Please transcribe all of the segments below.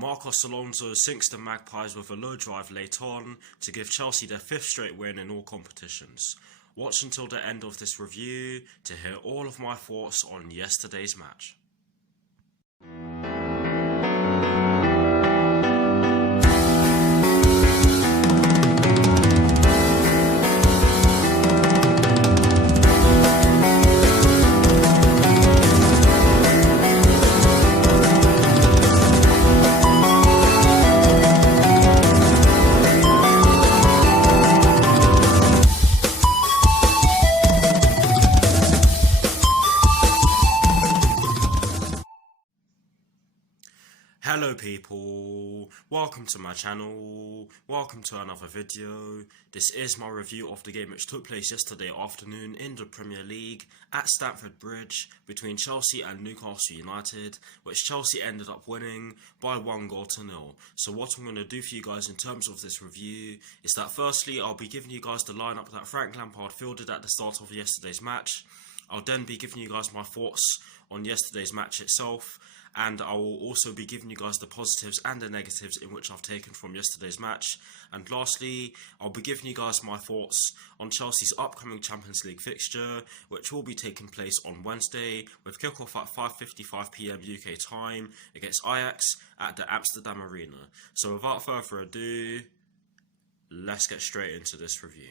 Marcos Alonso sinks the Magpies with a low drive late on to give Chelsea their 5th straight win in all competitions. Watch until the end of this review to hear all of my thoughts on yesterday's match. Hello people, welcome to my channel, welcome to another video. This is my review of the game which took place yesterday afternoon in the Premier League at Stamford Bridge between Chelsea and Newcastle United, which Chelsea ended up winning by 1-0. So what I'm going to do for you guys in terms of this review is that firstly I'll be giving you guys the lineup that Frank Lampard fielded at the start of yesterday's match. I'll then be giving you guys my thoughts on yesterday's match itself, and I will also be giving you guys the positives and the negatives in which I've taken from yesterday's match. And lastly, I'll be giving you guys my thoughts on Chelsea's upcoming Champions League fixture, which will be taking place on Wednesday with kickoff at 5:55 PM UK time against Ajax at the Amsterdam Arena. So without further ado, let's get straight into this review.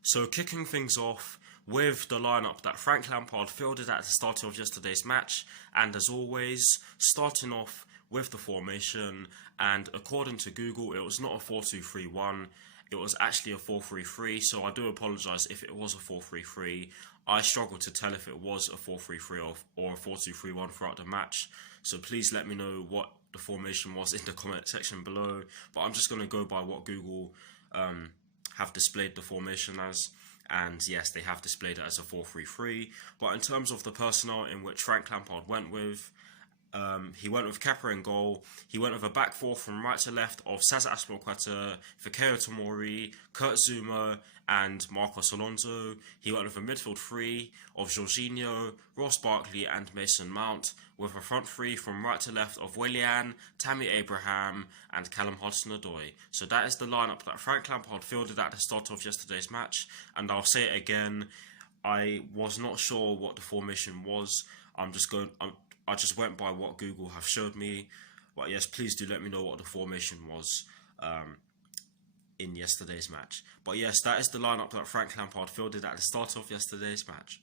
So kicking things off with the lineup that Frank Lampard fielded at the start of yesterday's match, and as always, starting off with the formation, and according to Google it was not a 4-2-3-1, it was actually a 4-3-3, so I do apologise if it was a 4-3-3. I struggled to tell if it was a 4-3-3 or a 4-2-3-1 throughout the match, so please let me know what the formation was in the comment section below, but I'm just going to go by what Google have displayed the formation as, and yes, they have displayed it as a 4-3-3. But in terms of the personnel in which Frank Lampard went with, he went with Kepa in goal. He went with a back four from right to left of Zaza Azpilicueta, Fikayo Tomori, Kurt Zouma and Marcos Alonso. He went with a midfield three of Jorginho, Ross Barkley and Mason Mount, with a front three from right to left of Willian, Tammy Abraham and Callum Hudson-Odoi. So that is the lineup that Frank Lampard fielded at the start of yesterday's match, and I'll say it again, I was not sure what the formation was. I just went by what Google have showed me, but yes, please do let me know what the formation was in yesterday's match. But yes, that is the lineup that Frank Lampard fielded at the start of yesterday's match.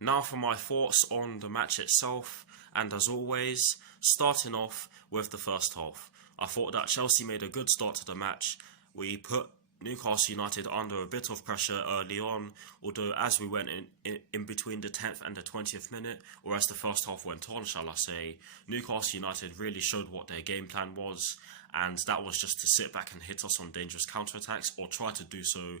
Now for my thoughts on the match itself, and as always, starting off with the first half. I thought that Chelsea made a good start to the match. We put Newcastle United under a bit of pressure early on, although as we went in between the 10th and the 20th minute, or as the first half went on, shall I say, Newcastle United really showed what their game plan was, and that was just to sit back and hit us on dangerous counterattacks, or try to do so,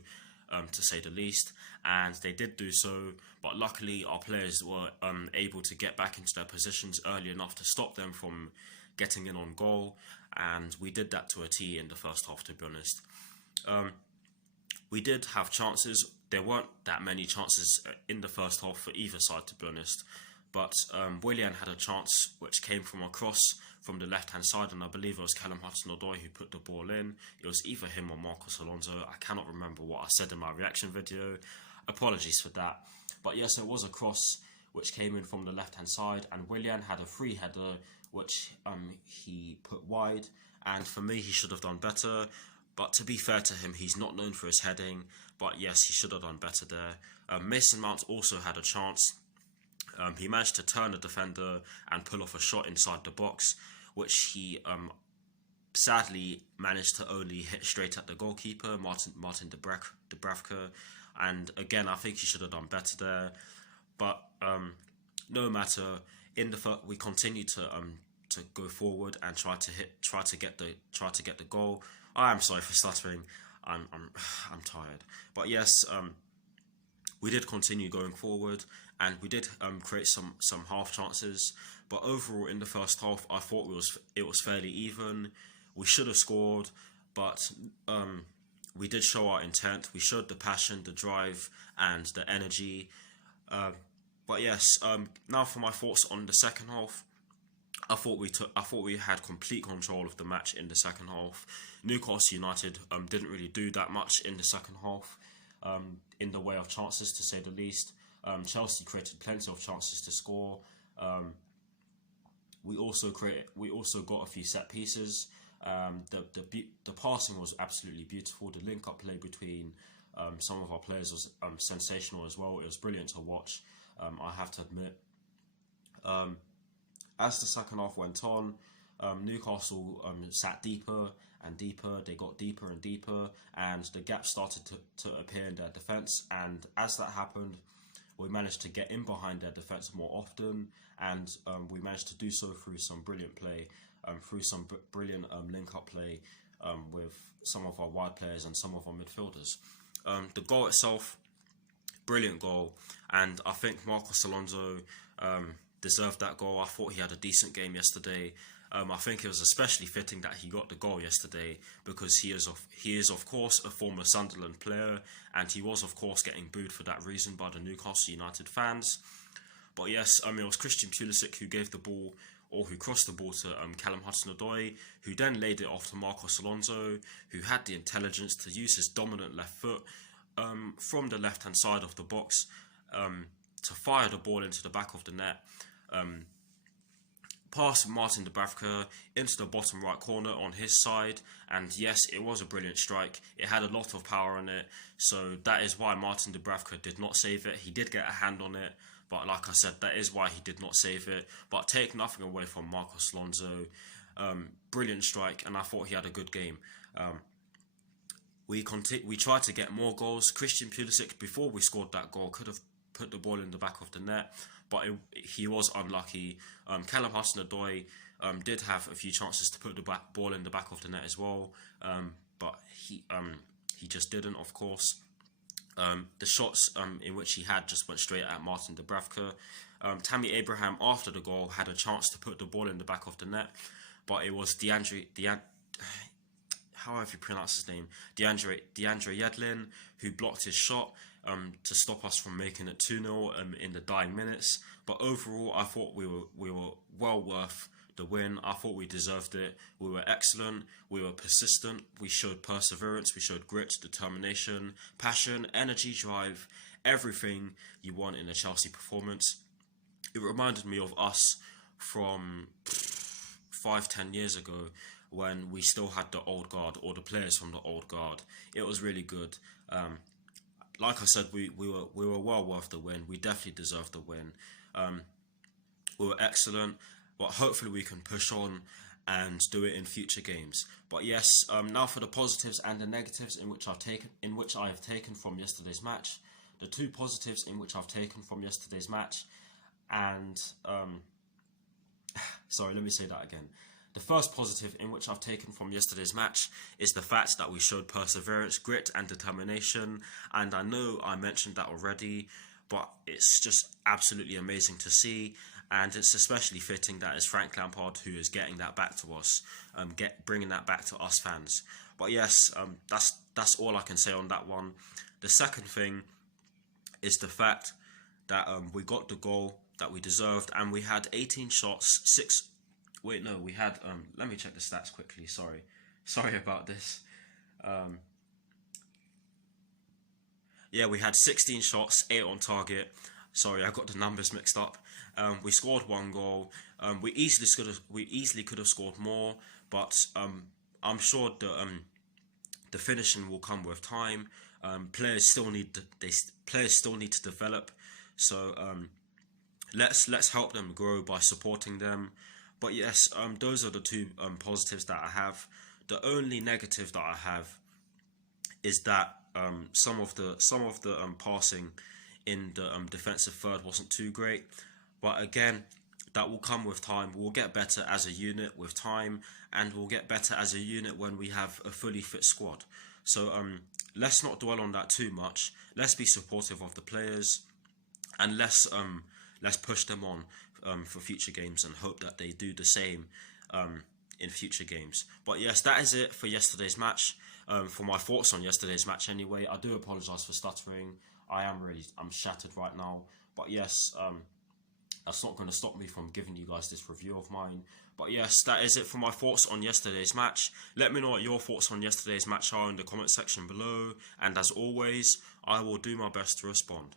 to say the least, and they did do so, but luckily our players were able to get back into their positions early enough to stop them from getting in on goal, and we did that to a T in the first half, to be honest. We did have chances. There weren't that many chances in the first half for either side, to be honest, but Willian had a chance which came from a cross from the left hand side, and I believe it was Callum Hudson-Odoi who put the ball in. It was either him or Marcos Alonso. I cannot remember what I said in my reaction video, apologies for that, but yes, it was a cross which came in from the left hand side, and Willian had a free header which he put wide, and for me he should have done better. But to be fair to him, he's not known for his heading, but yes, he should have done better there. Mason Mount also had a chance. He managed to turn the defender and pull off a shot inside the box, which he sadly managed to only hit straight at the goalkeeper, Martin Dubravka. And again, I think he should have done better there. But no matter, we continued to go forward and try to get the goal. I am sorry for stuttering. I'm tired. But yes, we did continue going forward, and we did create some half chances. But overall, in the first half, I thought it was fairly even. We should have scored, but we did show our intent. We showed the passion, the drive, and the energy. But yes, now for my thoughts on the second half. I thought we had complete control of the match in the second half. Newcastle United didn't really do that much in the second half, in the way of chances, to say the least. Chelsea created plenty of chances to score. We also got a few set pieces. The passing was absolutely beautiful. The link up play between some of our players was sensational as well. It was brilliant to watch. I have to admit. As the second half went on, Newcastle sat deeper and deeper. They got deeper and deeper, and the gap started to appear in their defence. And as that happened, we managed to get in behind their defence more often, and we managed to do so through some brilliant play, through some brilliant link-up play with some of our wide players and some of our midfielders. The goal itself, brilliant goal, and I think Marcos Alonso deserved that goal. I thought he had a decent game yesterday. I think it was especially fitting that he got the goal yesterday, because he is of course a former Sunderland player, and he was of course getting booed for that reason by the Newcastle United fans. But yes, it was Christian Pulisic who gave the ball, or who crossed the ball to Callum Hudson-Odoi, who then laid it off to Marcos Alonso, who had the intelligence to use his dominant left foot from the left-hand side of the box to fire the ball into the back of the net. Past Martin Dubravka into the bottom right corner on his side, and yes, it was a brilliant strike. It had a lot of power in it, so that is why Martin Dubravka did not save it. He did get a hand on it, but like I said, that is why he did not save it. But take nothing away from Marcos Alonso. Brilliant strike, and I thought he had a good game. We tried to get more goals. Christian Pulisic, before we scored that goal, could have put the ball in the back of the net, but he was unlucky. Callum Hudson-Odoi did have a few chances to put the ball in the back of the net as well, but he just didn't, of course. The shots in which he had just went straight at Martin Dubravka. Tammy Abraham, after the goal, had a chance to put the ball in the back of the net, but it was however you pronounce his name, DeAndre Yedlin, who blocked his shot to stop us from making it 2-0 in the dying minutes. But overall, I thought we were well worth the win. I thought we deserved it. We were excellent. We were persistent. We showed perseverance. We showed grit, determination, passion, energy, drive, everything you want in a Chelsea performance. It reminded me of us from 5-10 years ago, when we still had the old guard, or the players from the old guard. It was really good. Like I said, we were well worth the win. We definitely deserved the win. We were excellent, but hopefully we can push on and do it in future games. But yes, now for the positives and the negatives in which I have taken from yesterday's match. The two positives in which I've taken from yesterday's match, and sorry, let me say that again. The first positive in which I've taken from yesterday's match is the fact that we showed perseverance, grit and determination, and I know I mentioned that already, but it's just absolutely amazing to see, and it's especially fitting that it's Frank Lampard who is getting that back to us, bringing that back to us fans. But yes, that's all I can say on that one. The second thing is the fact that we got the goal that we deserved, and we had 18 shots, we had, let me check the stats quickly, sorry about this. Yeah, we had 16 shots, 8 on target. Sorry, I got the numbers mixed up. We scored 1 goal. We easily could have scored more, but I'm sure the finishing will come with time. Players still need to develop, so let's help them grow by supporting them. But yes, those are the two positives that I have. The only negative that I have is that some of the passing in the defensive third wasn't too great. But again, that will come with time. We'll get better as a unit with time, and we'll get better as a unit when we have a fully fit squad. So let's not dwell on that too much. Let's be supportive of the players, and let's push them on for future games, and hope that they do the same in future games. But yes, that is it for yesterday's match. for my thoughts on yesterday's match anyway. I do apologise for stuttering. I'm shattered right now. But yes, that's not going to stop me from giving you guys this review of mine. But yes, that is it for my thoughts on yesterday's match. Let me know what your thoughts on yesterday's match are in the comment section below. And as always, I will do my best to respond.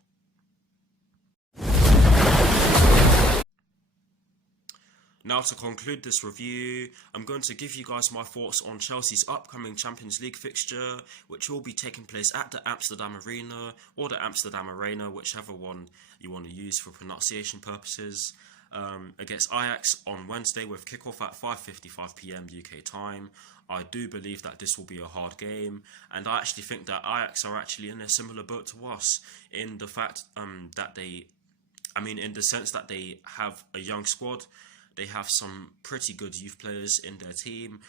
Now, to conclude this review, I'm going to give you guys my thoughts on Chelsea's upcoming Champions League fixture, which will be taking place at the Amsterdam Arena or the Amsterdam Arena, whichever one you want to use for pronunciation purposes, against Ajax on Wednesday with kickoff at 5:55 PM UK time. I do believe that this will be a hard game, and I actually think that Ajax are actually in a similar boat to us in the fact that in the sense that they have a young squad. They have some pretty good youth players in their team,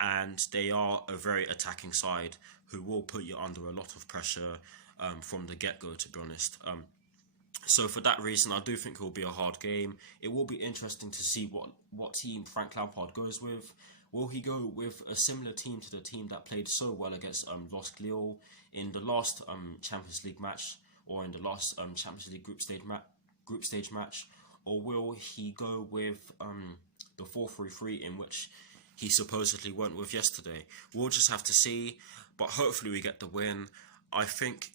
and they are a very attacking side who will put you under a lot of pressure from the get-go, to be honest. So for that reason, I do think it will be a hard game. It will be interesting to see what team Frank Lampard goes with. Will he go with a similar team to the team that played so well against LOSC Lille in the last Champions League match, or in the last Champions League group stage match? Or will he go with the 4-3-3 in which he supposedly went with yesterday? We'll just have to see, but hopefully we get the win. I think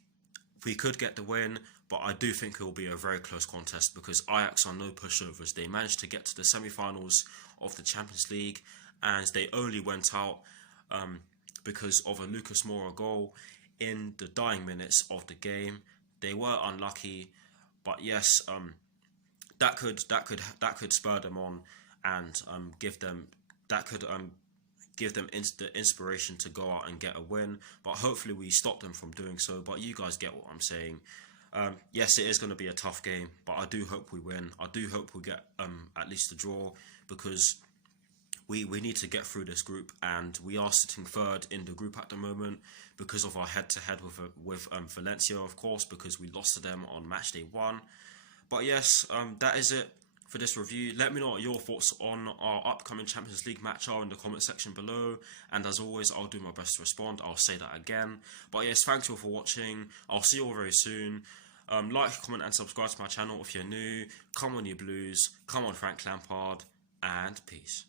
we could get the win, but I do think it will be a very close contest because Ajax are no pushovers. They managed to get to the semi-finals of the Champions League, and they only went out because of a Lucas Moura goal in the dying minutes of the game. They were unlucky, but yes, that could spur them on and give them the inspiration to go out and get a win. But hopefully we stop them from doing so. But you guys get what I'm saying. Yes, it is going to be a tough game, but I do hope we win. I do hope we get at least a draw, because we need to get through this group, and we are sitting third in the group at the moment because of our head-to-head with Valencia, of course, because we lost to them on match day 1. But yes, that is it for this review. Let me know what your thoughts on our upcoming Champions League match are in the comment section below. And as always, I'll do my best to respond. I'll say that again. But yes, thanks all for watching. I'll see you all very soon. Like, comment and subscribe to my channel if you're new. Come on, you Blues. Come on, Frank Lampard. And peace.